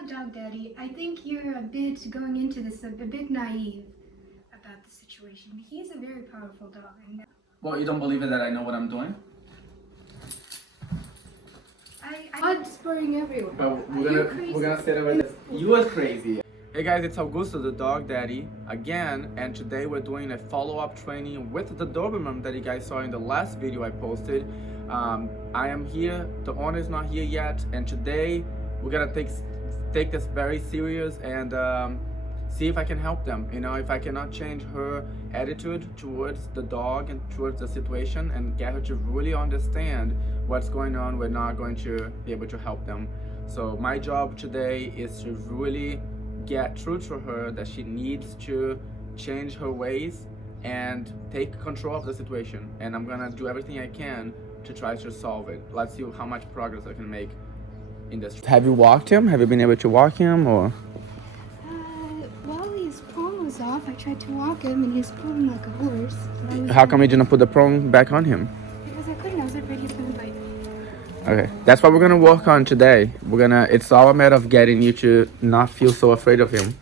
know, Dog Daddy, I think you're a bit going into this a bit naive about the situation. He's a very powerful dog. And Well, you don't believe it that I know what I'm doing? I'm spurring everyone. But we're gonna say it right there. You are crazy. Hey guys, it's Augusto, the dog daddy, again, and today we're doing a follow-up training with the Doberman that you guys saw in the last video I posted. I am here, the owner is not here yet, and today we're gonna take this very serious and see if I can help them. You know, if I cannot change her attitude towards the dog and towards the situation and get her to really understand what's going on, we're not going to be able to help them. So my job today is to really get through to her that she needs to change her ways and take control of the situation, and I'm gonna do everything I can to try to solve it. Let's see how much progress I can make in this. Have you walked him? Have you been able to walk him, or? Well, his prong was off. I tried to walk him and he's pulling like a horse. So How come you didn't put the prong back on him? Because I couldn't. I was afraid he's gonna bite me. Okay, that's what we're gonna work on today. It's all a matter of getting you to not feel so afraid of him.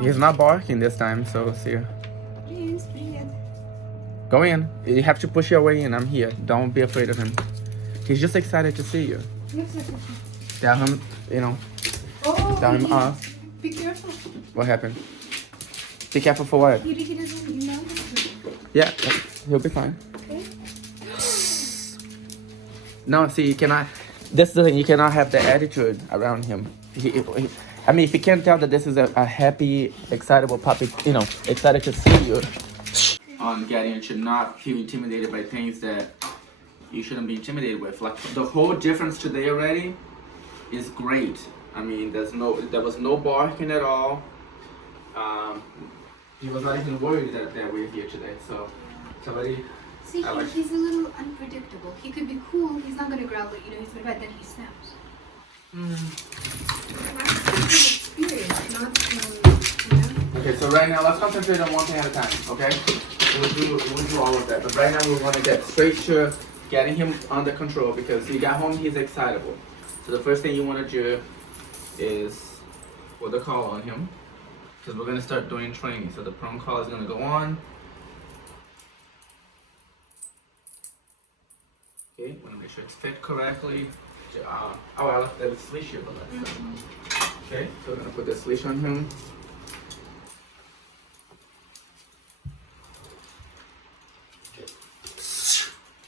He's not barking this time, so see. Please, please. Go in. You have to push your way in. I'm here. Don't be afraid of him. He's just excited to see you. Tell him, you know. Oh, Tell him off. Be careful. What happened? Be careful for what? He doesn't know. Yeah, he'll be fine. Okay. No, see, you cannot. This is the thing. You cannot have the attitude around him. I mean, if you can't tell that this is a happy, excitable puppy, you know, excited to see you. On getting you to not feel intimidated by things that you shouldn't be intimidated with. Like the whole difference today already is great. I mean, there was no barking at all. He was not even worried that we're here today. So somebody. See, he's a little unpredictable. He could be cool. He's not gonna growl at you. He's gonna bite, then he snaps. Okay, so right now let's concentrate on one thing at a time. Okay, we'll do all of that. But right now we want to get straight to getting him under control because he got home. He's excitable. So the first thing you want to do is put the call on him because we're gonna start doing training. So the prong call is gonna go on. Okay, want to make sure it's fit correctly. I left the leash here, but let's okay, so we're gonna put this leash on him. Okay.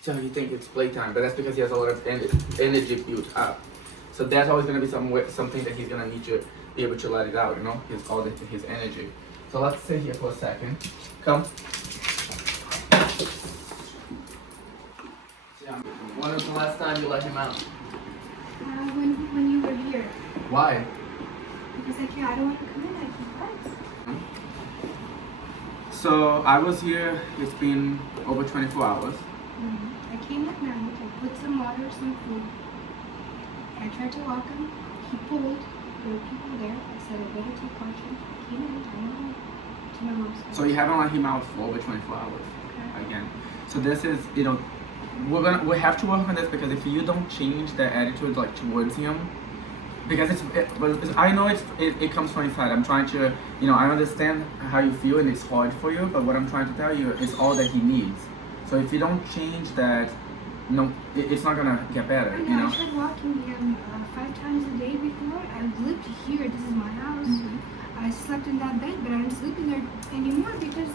So you think it's playtime, but that's because he has a lot of energy built up. So that's always gonna be something that he's gonna need to be able to let it out, you know, his energy. So let's sit here for a second. Come. When was the last time you let him out? When you were here. Why? Because I don't want to come in. I keep bites. So I was here, it's been over 24 hours. I came at night, I put some water, some food. I tried to walk him. He pulled. There were people there. I said, I better take caution. I came in, I went home to my mom's house. So you haven't let him out for over 24 hours. Okay. Again. So this is, you know, we have to work on this because if you don't change the attitude like towards him, because I know it comes from inside. I'm trying to, you know, I understand how you feel and it's hard for you, but what I'm trying to tell you is all that he needs. So if you don't change that, no, it's not gonna get better. You know. I tried walking him 5 times a day before. I lived here. This is my house. I slept in that bed, but I don't sleep in there anymore because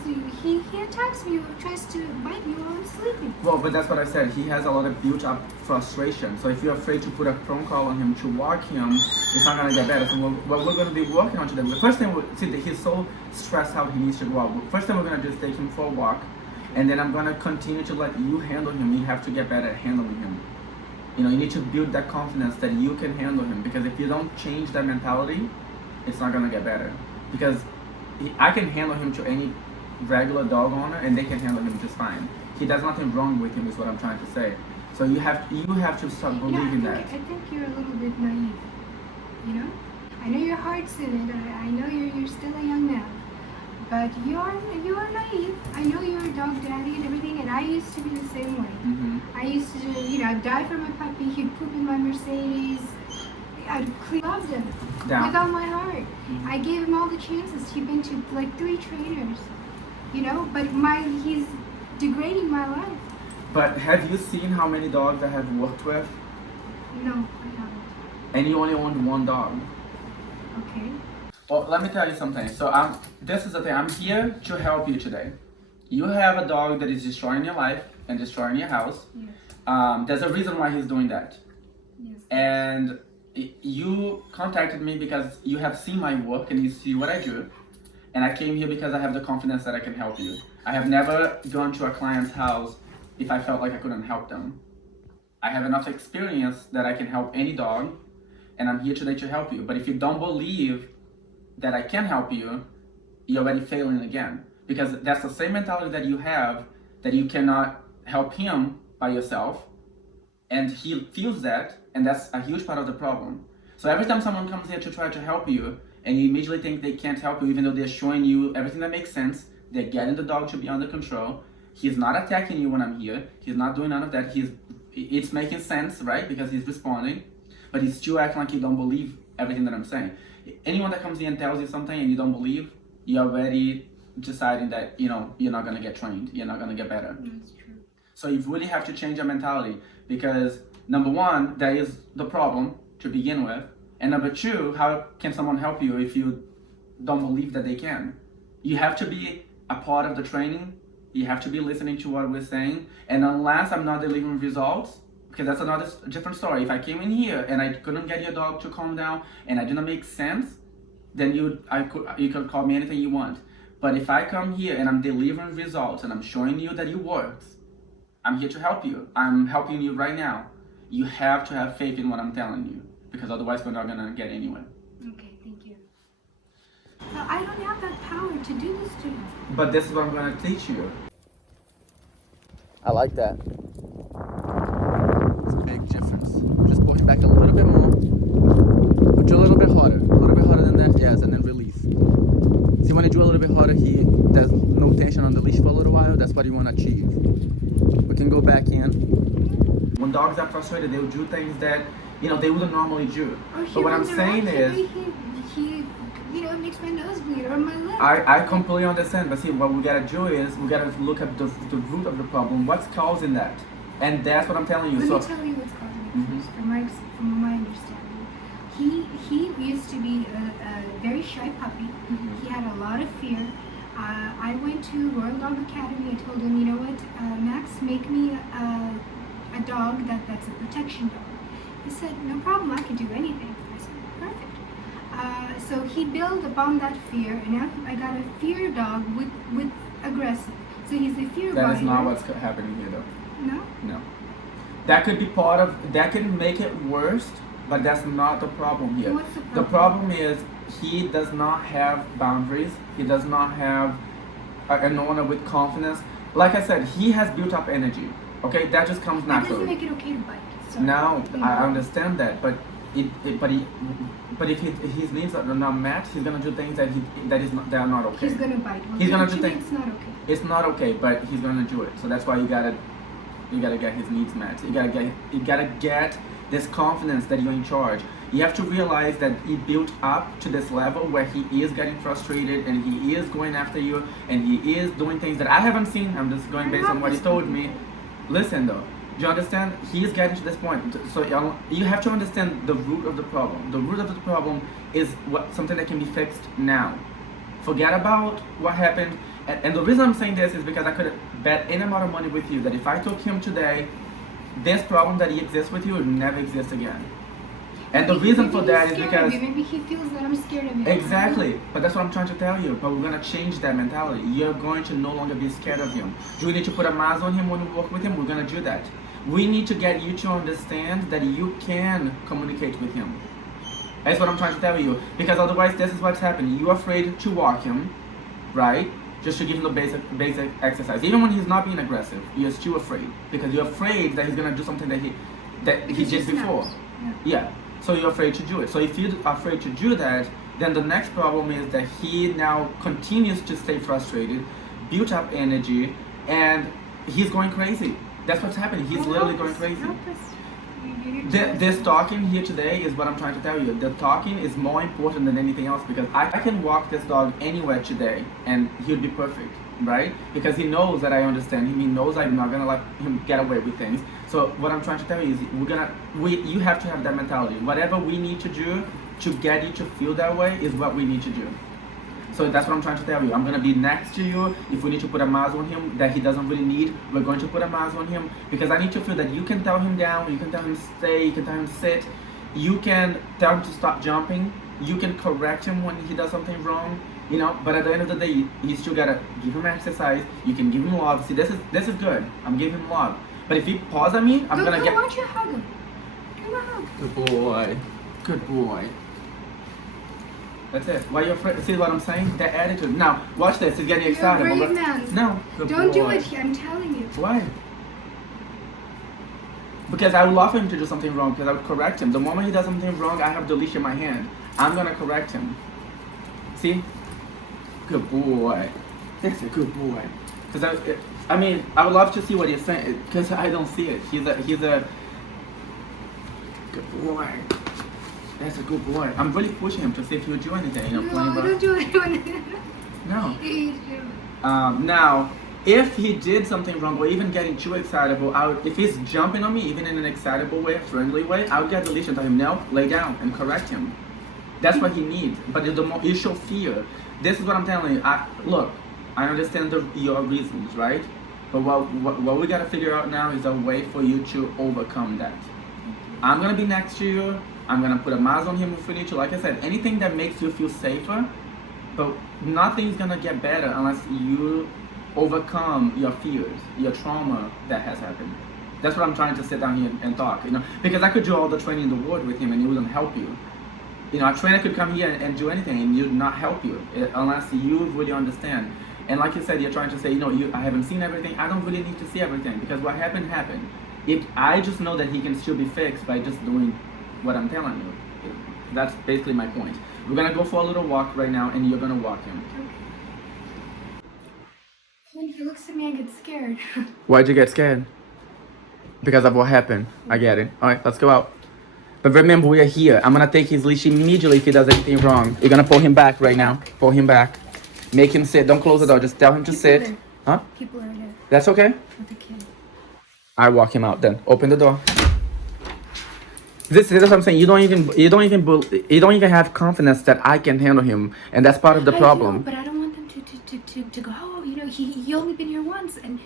he attacks me or tries to bite me while I'm sleeping. Well, but that's what I said. He has a lot of built-up frustration. So if you're afraid to put a prong call on him to walk him, it's not gonna get better. So what we're gonna be working on today. The first thing, see that he's so stressed out, he needs to go out. First thing we're gonna do is take him for a walk, and then I'm gonna continue to let you handle him. You have to get better at handling him. You know, you need to build that confidence that you can handle him. Because if you don't change that mentality, it's not gonna get better. Because I can handle him to any regular dog owner and they can handle him just fine. He does nothing wrong with him is what I'm trying to say. So you have to start believing that. I think you're a little bit naive. You know? I know your heart's in it. I know you're still a young man. But you are naive. I know you're a dog daddy and everything, and I used to be the same way. I used to, you know, I'd die for my puppy. He'd poop in my Mercedes. I'd loved him. down. with all my heart. I gave him all the chances. He's been to like 3 trainers, you know, but he's degrading my life. But have you seen how many dogs I have worked with? No, I haven't. And you only owned 1 dog. Okay. Well, let me tell you something. So this is the thing. I'm here to help you today. You have a dog that is destroying your life and destroying your house. Yes. There's a reason why he's doing that. Yes. And you contacted me because you have seen my work and you see what I do. And I came here because I have the confidence that I can help you. I have never gone to a client's house if I felt like I couldn't help them. I have enough experience that I can help any dog, and I'm here today to help you. But if you don't believe that I can help you, you're already failing again. Because that's the same mentality that you have, that you cannot help him by yourself. And he feels that, and that's a huge part of the problem. So every time someone comes here to try to help you, and you immediately think they can't help you, even though they're showing you everything that makes sense, they're getting the dog to be under control, he's not attacking you when I'm here, he's not doing none of that, it's making sense, right? Because he's responding, but he's still acting like you don't believe everything that I'm saying. Anyone that comes in and tells you something and you don't believe, you're already deciding that, you know, you're not gonna get trained, you're not gonna get better. That's true. So you really have to change your mentality, because number 1, that is the problem to begin with, and number 2, how can someone help you if you don't believe that they can? You have to be a part of the training. You have to be listening to what we're saying, and unless I'm not delivering results, because that's another different story. If I came in here and I couldn't get your dog to calm down and I didn't make sense, then you could call me anything you want. But if I come here and I'm delivering results and I'm showing you that it works, I'm here to help you. I'm helping you right now. You have to have faith in what I'm telling you, because otherwise we're not gonna get anywhere. Okay, thank you. I don't have that power to do this to you. But this is what I'm gonna teach you. I like that. It's a big difference. Just pull him back a little bit more. But do a little bit harder than that. Yes, and then release. See, when you do a little bit harder, there's no tension on the leash for a little while. That's what you want to achieve. We can go back in. When dogs are frustrated, they'll do things that, you know, they wouldn't normally do. But what I'm saying is, you know, it makes my nose bleed or my lip. I completely understand, but see, what we gotta do is we gotta look at the root of the problem. What's causing that? And that's what I'm telling you. Let So me tell you what's causing it first, from my understanding. He used to be a very shy puppy. He had a lot of fear. I went to Royal Dog Academy. I told him, you know what, Max, make me a dog that's a protection dog. He said, no problem, I can do anything. I said, perfect. So he built upon that fear, and now I got a fear dog with aggressive. So he's a fear that biter. is not what's happening here, though. No? No. That could be part of, that can make it worse, but that's not the problem here. What's the problem? The problem is he does not have boundaries. He does not have an owner with confidence. Like I said, he has built up energy. Okay, that just comes That doesn't naturally. make it okay to bite. So, No, you know. I understand that, but if his needs are not met, he's gonna do things that are not okay. He's gonna bite. Well, He's gonna to do me, things. It's not okay. It's not okay, but he's gonna do it. So that's why you gotta get his needs met. You gotta get this confidence that you're in charge. You have to realize that he built up to this level where he is getting frustrated and he is going after you and he is doing things that I haven't seen. I'm just going based on what he told me. Listen though, do you understand? He is getting to this point. So you have to understand the root of the problem. The root of the problem is something that can be fixed now. Forget about what happened. And the reason I'm saying this is because I could bet any amount of money with you that if I took him today, this problem that he exists with you would never exist again. And the reason for that is because maybe he feels that I'm scared of him. exactly, but that's what I'm trying to tell you. But we're gonna change that mentality. You're going to no longer be scared of him. Do we need to put a mask on him when we work with him? We're gonna do that. We need to get you to understand that you can communicate with him. That's what I'm trying to tell you. Because otherwise, this is what's happening. You're afraid to walk him, right? Just to give him the basic exercise. Even when he's not being aggressive, you're still afraid because you're afraid that he's gonna do something that he did before. Yeah. So you're afraid to do it. So if you're afraid to do that, then the next problem is that he now continues to stay frustrated, built up energy, and he's going crazy. That's what's happening. He's literally going crazy. This talking here today is what I'm trying to tell you. The talking is more important than anything else because I can walk this dog anywhere today and he'll be perfect, right? Because he knows that I understand him. He knows I'm not gonna let him get away with things. So what I'm trying to tell you is you have to have that mentality. Whatever we need to do to get you to feel that way is what we need to do. So that's what I'm trying to tell you. I'm gonna be next to you. If we need to put a mask on him that he doesn't really need, we're going to put a mask on him because I need to feel that you can tell him down, you can tell him stay, you can tell him sit, you can tell him to stop jumping, you can correct him when he does something wrong, you know. But at the end of the day, you still gotta give him exercise. You can give him love. See, this is good. I'm giving him love. But if he paws at me, I'm gonna get. Why don't you hug him? Give him a hug. Good boy. Good boy. That's it. Why you're afraid? See what I'm saying? That attitude. Now, watch this. He's getting excited. You're a brave man. No. Good Don't do boy. it. I'm telling you. Why? Because I would love for him to do something wrong because I would correct him. The moment he does something wrong, I have the leash in my hand. I'm gonna correct him. See? Good boy. That's a good boy. Because I mean, I would love to see what he's saying because I don't see it. He's a good boy. That's a good boy. I'm really pushing him to see if he'll do anything. You know, No, don't do it. No. He- Now, if he did something wrong or even getting too excitable, if he's jumping on me, even in an excitable way, friendly way, I would get the leash and tell him, no, lay down and correct him. That's what he needs. But the more you show fear, this is what I'm telling you. Look, I understand your reasons, right? But what we gotta figure out now is a way for you to overcome that. I'm gonna be next to you. I'm gonna put a mask on him if we need to. Like I said, anything that makes you feel safer, but nothing's gonna get better unless you overcome your fears, your trauma that has happened. That's what I'm trying to sit down here and talk, you know, because I could do all the training in the world with him and it wouldn't help you. You know, a trainer could come here and do anything and it would not help you unless you really understand. And like you said, you're trying to say, you know, I haven't seen everything. I don't really need to see everything because what happened. I just know that he can still be fixed by just doing what I'm telling you. That's basically my point. We're gonna go for a little walk right now and you're gonna walk him. When he looks at me, I get scared. Why'd you get scared? Because of what happened. I get it. Alright, let's go out. But remember, we are here. I'm gonna take his leash immediately if he does anything wrong. You're gonna pull him back right now. Pull him back. Make him sit. Don't close the door. Just tell him to sit. There. Huh? People are there That's okay? with the kid. I walk him out then. Open the door. This is what I'm saying. You don't even have confidence that I can handle him, and that's part of the I problem. know, but I don't want them to go. Oh, you know, he only been here once, and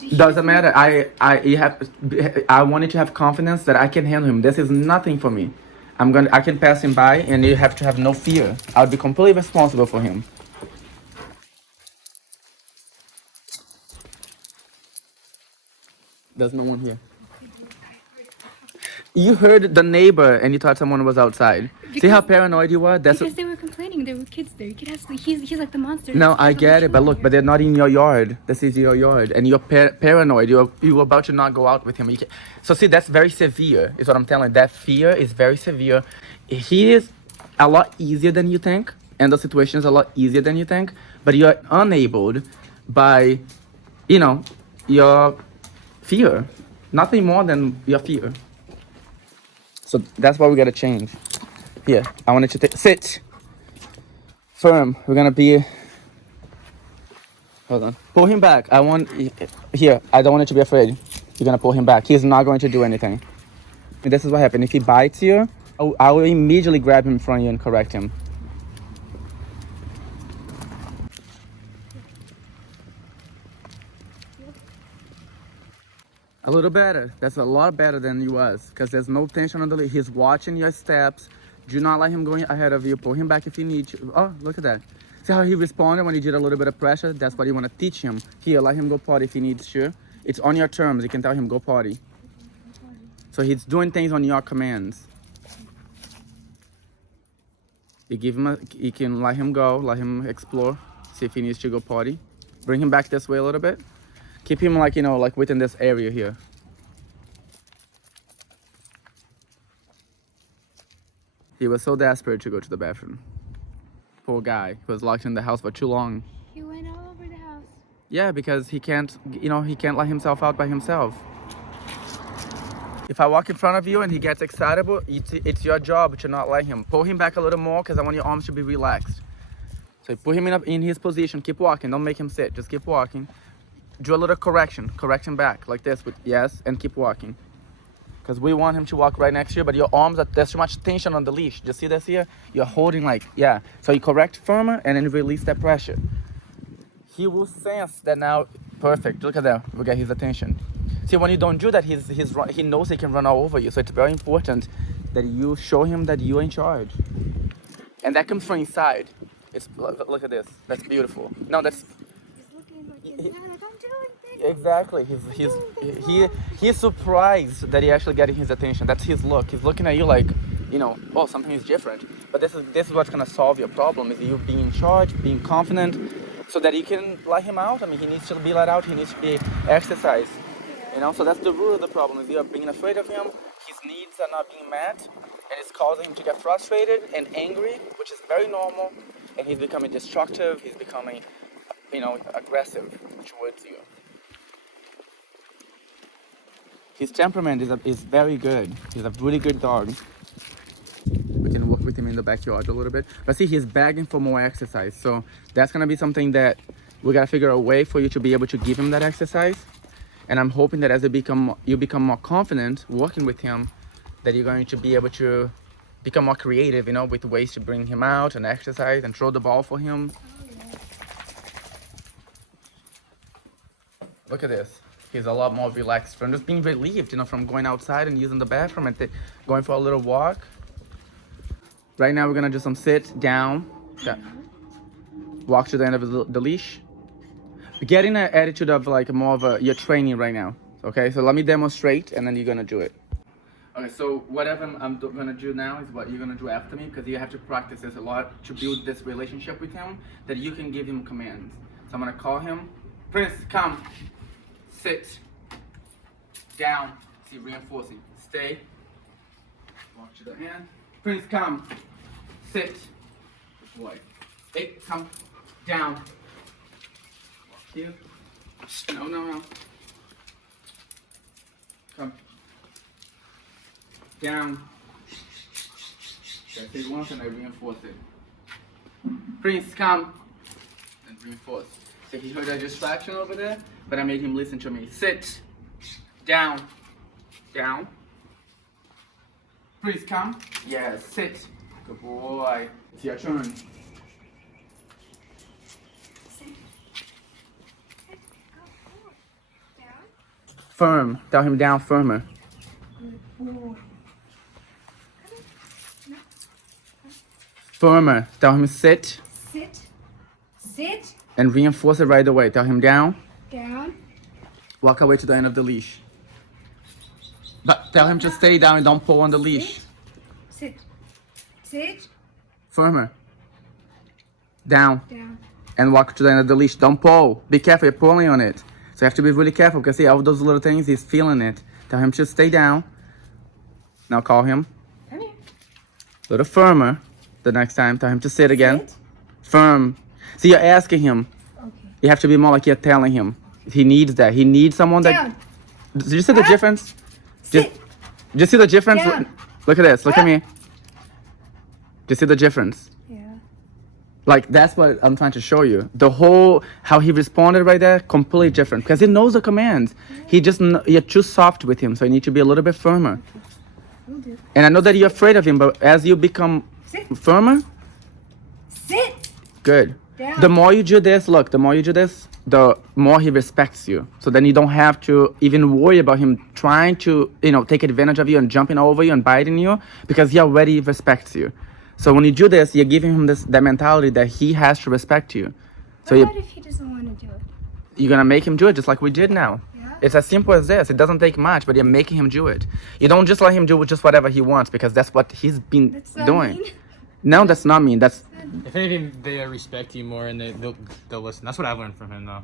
he Doesn't matter. I wanted to have confidence that I can handle him. This is nothing for me. I can pass him by, and you have to have no fear. I'll be completely responsible for him. There's no one here. You heard the neighbor and you thought someone was outside. See how paranoid you were? Because they were complaining. There were kids there. You could ask. He's like the monster. No, I He's get it, but look, here. but they're not in your yard. This is your yard, and you're paranoid. You're about to not go out with him. So see, that's very severe. Is what I'm telling you. That fear is very severe. He is a lot easier than you think, and the situation is a lot easier than you think. But you're enabled by, you know, your fear. Nothing more than your fear. So that's what we gotta change. Here, I want you to sit. Firm. We're gonna be. Hold on. Pull him back. Here, I don't want you to be afraid. You're gonna pull him back. He's not going to do anything. And this is what happened. If he bites you, I will immediately grab him from you and correct him. A little better. That's a lot better than he was. Because there's no tension on the lead. He's watching your steps. Do not let him go ahead of you. Pull him back if you need to. Oh, look at that. See how he responded when you did a little bit of pressure? That's what you want to teach him. Here, let him go potty if he needs to. It's on your terms. You can tell him go potty. So he's doing things on your commands. You can let him go, let him explore. See if he needs to go potty. Bring him back this way a little bit. Keep him like, you know, like within this area here. He was so desperate to go to the bathroom. Poor guy. He was locked in the house for too long. He went all over the house. Yeah, because he can't let himself out by himself. If I walk in front of you and he gets excitable, it's your job to not let him. Pull him back a little more because I want your arms to be relaxed. So you put him in his position, keep walking, don't make him sit, just keep walking. Do a little correction back like this, with yes, and keep walking. Because we want him to walk right next to you, but your arms, there's too much tension on the leash. Just see this here? You're holding like, yeah. So you correct firmer and then release that pressure. He will sense that now, perfect, look at that, we get his attention. See, when you don't do that, he knows he can run all over you. So it's very important that you show him that you're in charge. And that comes from inside. Look at this, that's beautiful. No, that's, He's looking like, I don't do anything. exactly. He's surprised that he actually getting his attention. That's his look. He's looking at you like, you know, oh, something is different. But this is what's gonna solve your problem, is you being in charge, being confident, so that you can let him out. I mean, he needs to be let out. He needs to be exercised. You know, so that's the root of the problem, is you're being afraid of him. His needs are not being met, and it's causing him to get frustrated and angry, which is very normal. And he's becoming destructive. He's becoming, you know, aggressive towards you. His temperament is very good. He's a really good dog. We can walk with him in the backyard a little bit. But see, he's begging for more exercise. So that's gonna be something that we gotta figure a way for you to be able to give him that exercise. And I'm hoping that as you become more confident working with him, that you're going to be able to become more creative, you know, with ways to bring him out and exercise and throw the ball for him. Look at this. He's a lot more relaxed from just being relieved, you know, from going outside and using the bathroom and going for a little walk. Right now we're gonna do some sit down. Okay. Walk to the end of the leash. Getting an attitude of like more of you're training right now. Okay, so let me demonstrate and then you're gonna do it. Okay, so whatever I'm gonna do now is what you're gonna do after me, because you have to practice this a lot to build this relationship with him, that you can give him commands. So I'm gonna call him, Prince, come, sit, down, see, reinforcing, stay, walk to the hand, Prince, come, sit, good boy, hey, come, down, walk here, no, come, down. I say once and I reinforce it. Prince, come. And reinforce. So he heard a distraction over there, but I made him listen to me. Sit. Down. Down. Prince, come. Yes, sit. Good boy. It's your turn. Sit. Sit. Go forward. Down. Firm. Tell him down firmer. Good boy. Firmer. Tell him sit. Sit. Sit. And reinforce it right away. Tell him down. Down. Walk away to the end of the leash. But tell him to stay down and don't pull on the leash. Sit. Sit. Firmer. Down. Down. And walk to the end of the leash. Don't pull. Be careful, you're pulling on it. So you have to be really careful, because see, all those little things, he's feeling it. Tell him to stay down. Now call him. Come here. A little firmer. The next time, tell him to sit again. Sit. Firm. See, you're asking him. Okay. You have to be more like you're telling him. He needs that. He needs someone Down. that... Did you see the difference? Sit. Did you see the difference? Down. Look at this. Look at me. Do you see the difference? Yeah. Like, that's what I'm trying to show you. The whole, how he responded right there, completely different. Because he knows the commands. You're too soft with him, so you need to be a little bit firmer. Will do. And I know that you're afraid of him, but as you become Sit. firmer, Sit. good. Down. The more you do this, look, the more you do this, the more he respects you. So then you don't have to even worry about him trying to, you know, take advantage of you and jumping over you and biting you, because he already respects you. So when you do this, you're giving him that mentality that he has to respect you. So What if he doesn't want to do it? you're gonna make him do it just like we did now. Yeah. It's as simple as this. It doesn't take much, but you're making him do it. You don't just let him do just whatever he wants, because that's what he's been That's so doing. mean. No, that's not mean. That's If anything, they respect you more and they'll listen. That's what I've learned from him, though.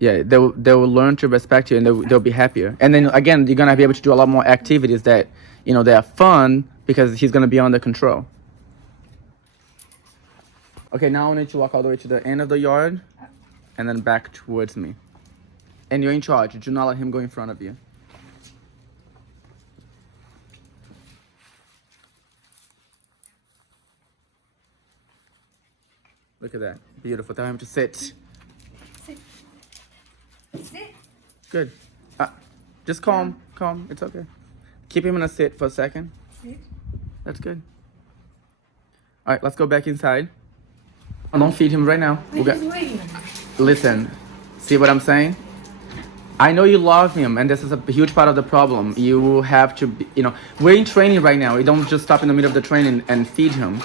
yeah. They will learn to respect you, and they'll be happier. And then again, you're gonna be able to do a lot more activities that, you know, they are fun, because he's gonna be under control. Okay, now I need to walk all the way to the end of the yard, and then back towards me. And you're in charge. Do not let him go in front of you. Look at that. Beautiful. Tell him to sit. Sit. Sit. Good. Just calm. Calm. It's okay. Keep him in a sit for a second. Sit. That's good. All right, let's go back inside. Don't feed him right now. Wait, he's waiting. Listen, see what I'm saying? I know you love him, and this is a huge part of the problem. You have to, we're in training right now. You don't just stop in the middle of the training and feed him.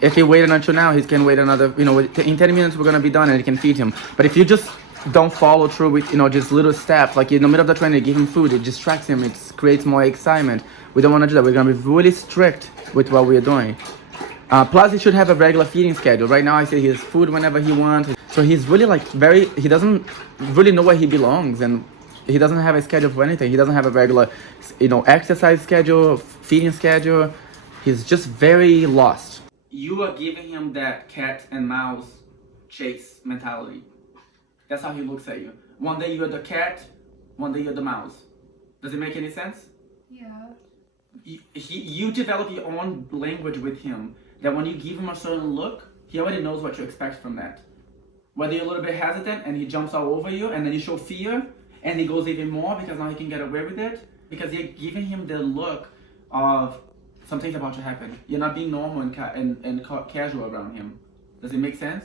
If he waited until now, he can wait another, in 10 minutes we're gonna be done and you can feed him. But if you just don't follow through with, just little steps, like in the middle of the training, give him food, it distracts him, it creates more excitement. We don't wanna do that. We're gonna be really strict with what we're doing. Plus, he should have a regular feeding schedule. Right now, I say he has food whenever he wants. So he's really he doesn't really know where he belongs, and he doesn't have a schedule for anything. He doesn't have a regular, exercise schedule, feeding schedule. He's just very lost. You are giving him that cat and mouse chase mentality. That's how he looks at you. One day you're the cat, one day you're the mouse. Does it make any sense? Yeah. You develop your own language with him, that when you give him a certain look, he already knows what you expect from that. Whether you're a little bit hesitant and he jumps all over you, and then you show fear, and he goes even more because now he can get away with it, because you're giving him the look of something's about to happen. You're not being normal and casual around him. Does it make sense?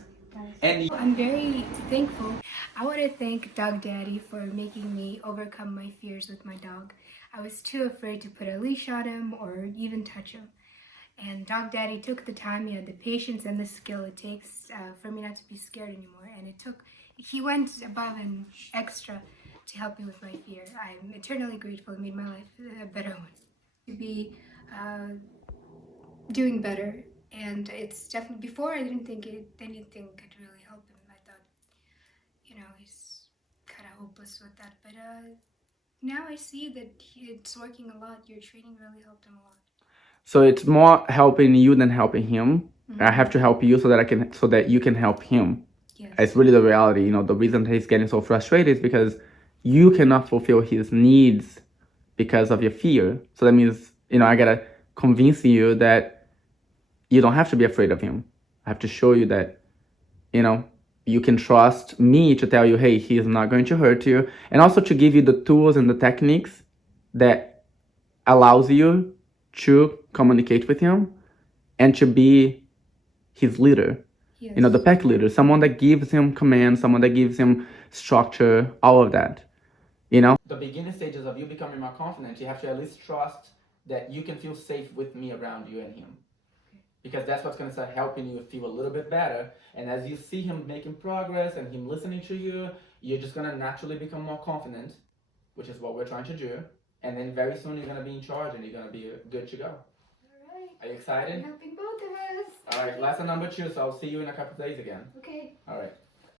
And I'm very thankful. I want to thank Dog Daddy for making me overcome my fears with my dog. I was too afraid to put a leash on him or even touch him. And Dog Daddy took the time, he had the patience and the skill it takes for me not to be scared anymore. And he went above and extra to help me with my fear. I'm eternally grateful. It made my life a better one. To be doing better. And it's definitely, before I didn't think anything could really help him. I thought, he's kind of hopeless with that. But now I see that it's working a lot. Your training really helped him a lot. so it's more helping you than helping him. Mm-hmm. I have to help you so that you can help him. Yes. It's really the reality. The reason he's getting so frustrated is because you cannot fulfill his needs because of your fear. So that means, I gotta convince you that you don't have to be afraid of him. I have to show you that, you can trust me to tell you, hey, he is not going to hurt you. And also to give you the tools and the techniques that allows you to communicate with him and to be his leader. Yes. The pack leader, someone that gives him command, someone that gives him structure, all of that. The beginning stages of you becoming more confident, you have to at least trust that you can feel safe with me around you and him. Because that's what's going to start helping you feel a little bit better. And as you see him making progress and him listening to you, you're just going to naturally become more confident, which is what we're trying to do. And then very soon you're going to be in charge and you're going to be good to go. All right. Are you excited? You're helping both of us. All right, lesson number 2, so I'll see you in a couple of days again. Okay. All right.